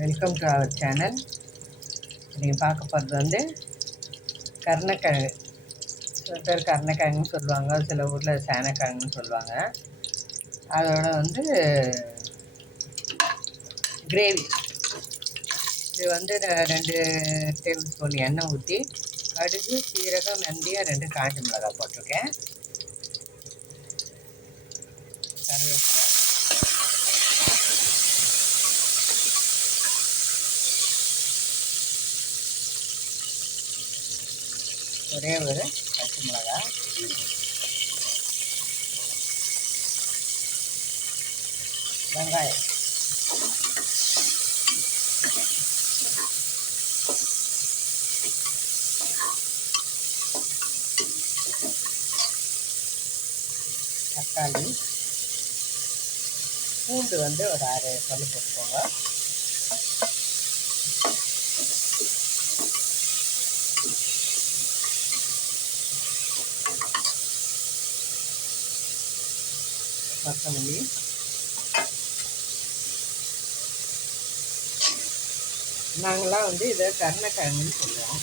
Welcome to our channel நீங்கள் பார்க்க போகிறது வந்து கருணக்கிழங்கு. சில பேர் கருணக்கிழங்குன்னு சொல்லுவாங்க சில ஊரில் சேனக்கிழங்குன்னு சொல்லுவாங்க. அதோட வந்து கிரேவி இது வந்து ரெண்டு டேபிள் ஸ்பூன் எண்ணெய் ஊற்றி கடுகு சீரகம் வெந்தயம் ரெண்டு காஞ்ச மிளகாய் போட்டிருக்கேன். கருவேப்பிலை. ஒரே ஒரு பச்சை மிளகா. வெங்காயம். தக்காளி. பூண்டு வந்து ஒரு அரை பல்லு போட்டுக்கோங்க. கொத்தமல்லி. நாங்களாம் வந்து இதை கருணக்கிழங்குன்னு சொல்லுவோம்.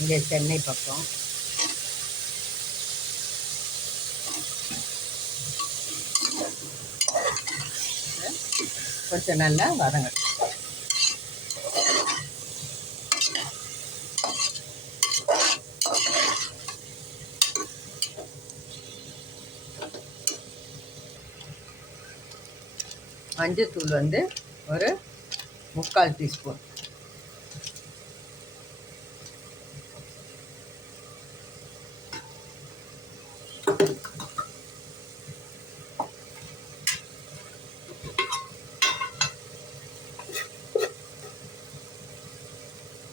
இங்கே சென்னை பக்கம். கொஞ்சம் நல்லா வதங்கட்டும். மஞ்சத்தூள் வந்து ஒரு முக்கால் டீஸ்பூன்.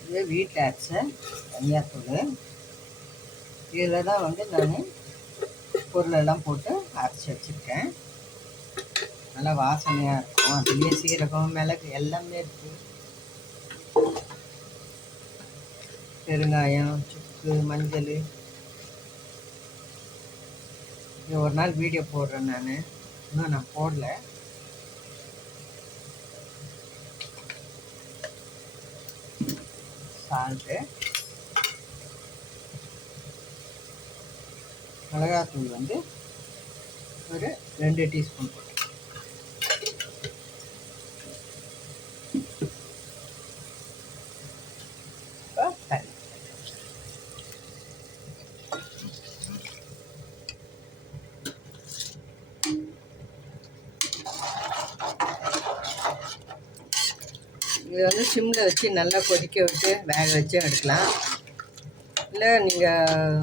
இது வீட்டில் அரைச்ச தனியாத்தூள் இதில் தான் வந்து நான் பொருளெல்லாம் போட்டு அரைச்சி வச்சுருக்கேன். நல்லா வாசனையாக இருக்கும். அதுலேயே சீரகம் மிளகு எல்லாமே இருக்குது பெருங்காயம் சுக்கு மஞ்சள். இது ஒரு நாள் வீடியோ போடுறேன் நான். இன்னும் நான் போடல. சால்ட்டு மிளகாத்தூள் வந்து ஒரு ரெண்டு டீஸ்பூன் போட்டு இப்போ தண்ணி இது வந்து சிம்மில் வச்சு நல்லா கொதிக்க விட்டு வேக வச்சு எடுக்கலாம். இல்லை நீங்கள்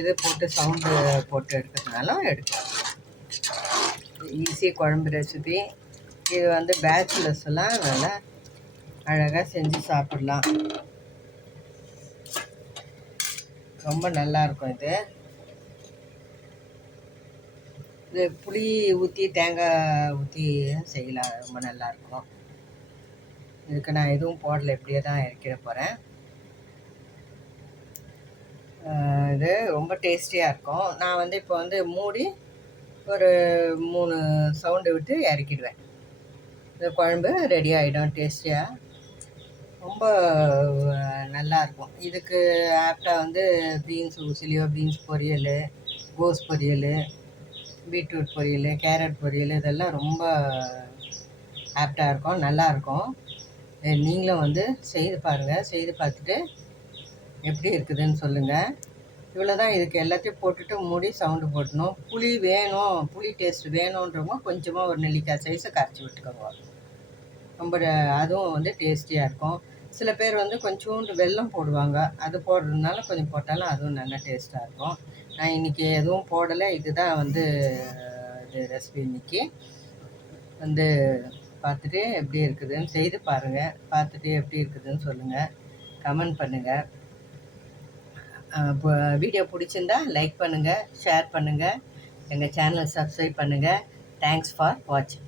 இது போட்டு சவுண்டு போட்டு எடுக்கிறதுனாலும் எடுக்கலாம். ஈஸி குழம்பு ரெசிபி இது வந்து பேச்சுலர்ஸ் எல்லாம் நல்லா அழகாக செஞ்சு சாப்பிடலாம். ரொம்ப நல்லா இருக்கும் இது. இது புளி ஊற்றி தேங்காய் ஊற்றி செய்யலாம். ரொம்ப நல்லாயிருக்கும் இதுக்கு நான் எதுவும் போடல இப்படியே தான் இறக்கிட போகிறேன் இது ரொம்ப டேஸ்டியாக இருக்கும். நான் வந்து இப்போ வந்து மூடி ஒரு மூணு சவுண்டு விட்டு இறக்கிடுவேன். இந்த குழம்பு ரெடி ஆகிடும் டேஸ்டியாக ரொம்ப நல்லாயிருக்கும் இதுக்கு ஆப்டாக வந்து பீன்ஸ் ஊசிலியோ பீன்ஸ் பொரியல் கோஸ் பொரியல் பீட்ரூட் பொரியல் கேரட் பொரியல் இதெல்லாம் ரொம்ப ஆப்டாக இருக்கும் நல்லாயிருக்கும் நீங்களும் வந்து செய்து பாருங்கள் செய்து பார்த்துட்டு எப்படி இருக்குதுன்னு சொல்லுங்கள் இவ்வளோ தான் இதுக்கு எல்லாத்தையும் போட்டுட்டு மூடி சவுண்டு போட்டணும் புளி வேணும். புளி டேஸ்ட் வேணுன்றவங்க கொஞ்சமாக ஒரு நெல்லிக்காய் சைஸை கரைச்சி விட்டுக்கோங்க. ரொம்ப அதுவும் வந்து டேஸ்டியாக இருக்கும். சில பேர் வந்து கொஞ்சோண்டு வெல்லம் போடுவாங்க. அது போடுறதுனால கொஞ்சம் போட்டாலும் அதுவும் நல்லா டேஸ்ட்டாக இருக்கும். நான் இன்றைக்கி எதுவும் போடலை. இதுதான் வந்து இது ரெசிபி இன்றைக்கி வந்து பார்த்துட்டு எப்படி இருக்குதுன்னு செய்து பாருங்கள் பார்த்துட்டு எப்படி இருக்குதுன்னு சொல்லுங்கள் கமெண்ட் பண்ணுங்கள் வீடியோ பிடிச்சிருந்தா லைக் பண்ணுங்கள் ஷேர் பண்ணுங்கள் எங்கள் சேனல் சப்ஸ்கிரைப் பண்ணுங்கள் தேங்க்ஸ் ஃபார் வாட்சிங்